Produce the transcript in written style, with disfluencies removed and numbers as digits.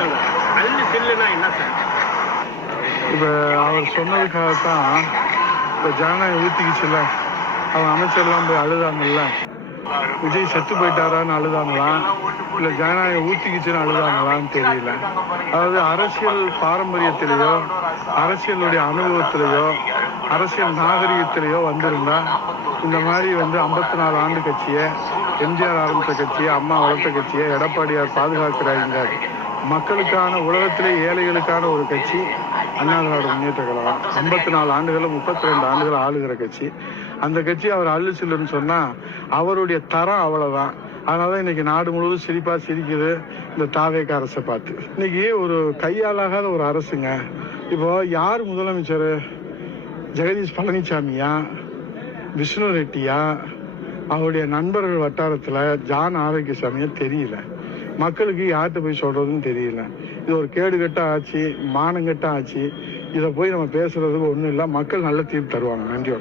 அள்ளு சில்லுனா என்ன சார்? இப்போ அவர் சொன்னதுக்காகத்தான் இப்போ ஜனநாயகம் ஊற்றிக்கிச்சுல, அவங்க அமைச்சர்லாம் போய் அழுதாங்கல்ல. விஜய் செத்து போயிட்டாரான்னு அழுதாங்களா, இல்லை ஜனநாயகம் ஊற்றிக்கிச்சுன்னு அழுதாங்களான்னு தெரியல. அதாவது அரசியல் பாரம்பரியத்திலேயோ அரசியலுடைய அனுபவத்திலேயோ அரசியல் நாகரிகத்திலேயோ வந்திருந்தா இந்த மாதிரி 54 ஆண்டு கட்சியை, எம்ஜிஆர் ஆரம்பித்த கட்சியை, அம்மா வளர்த்த கட்சியை எடப்பாடியார் பாதுகாக்கிறாங்க. மக்களுக்கான, உலகத்திலே ஏழைகளுக்கான ஒரு கட்சி அண்ணா திராவிட முன்னேற்ற கழகம். 54 ஆண்டுகள் 32 ஆண்டுகள் ஆளுகிற கட்சி. அந்த கட்சி அவர் அள்ளு சில்லுன்னு சொன்னா அவருடைய தரம் அவ்வளவுதான். அதனாலதான் இன்னைக்கு நாடு முழுவதும் சிரிப்பா சிரிக்குது இந்த தாவேக அரசை பார்த்து. இன்னைக்கு ஒரு கையாளாகாத ஒரு அரசுங்க. இப்போ யார் முதலமைச்சர்? ஜெகதீஷ் பழனிசாமியா, விஷ்ணு ரெட்டியா, அவருடைய நண்பர்கள் வட்டாரத்துல ஜான் ஆரோக்கியசாமியா தெரியல. மக்களுக்கு யார்கிட்ட போய் சொல்றதுன்னு தெரியல. இது ஒரு கேடுகட்ட ஆட்சி, மானங்கட்ட ஆட்சி. இதை போய் நம்ம பேசுறதுக்கு ஒண்ணும் இல்லை. மக்கள் நல்ல தீர்ப்பு தருவாங்க. நன்றி.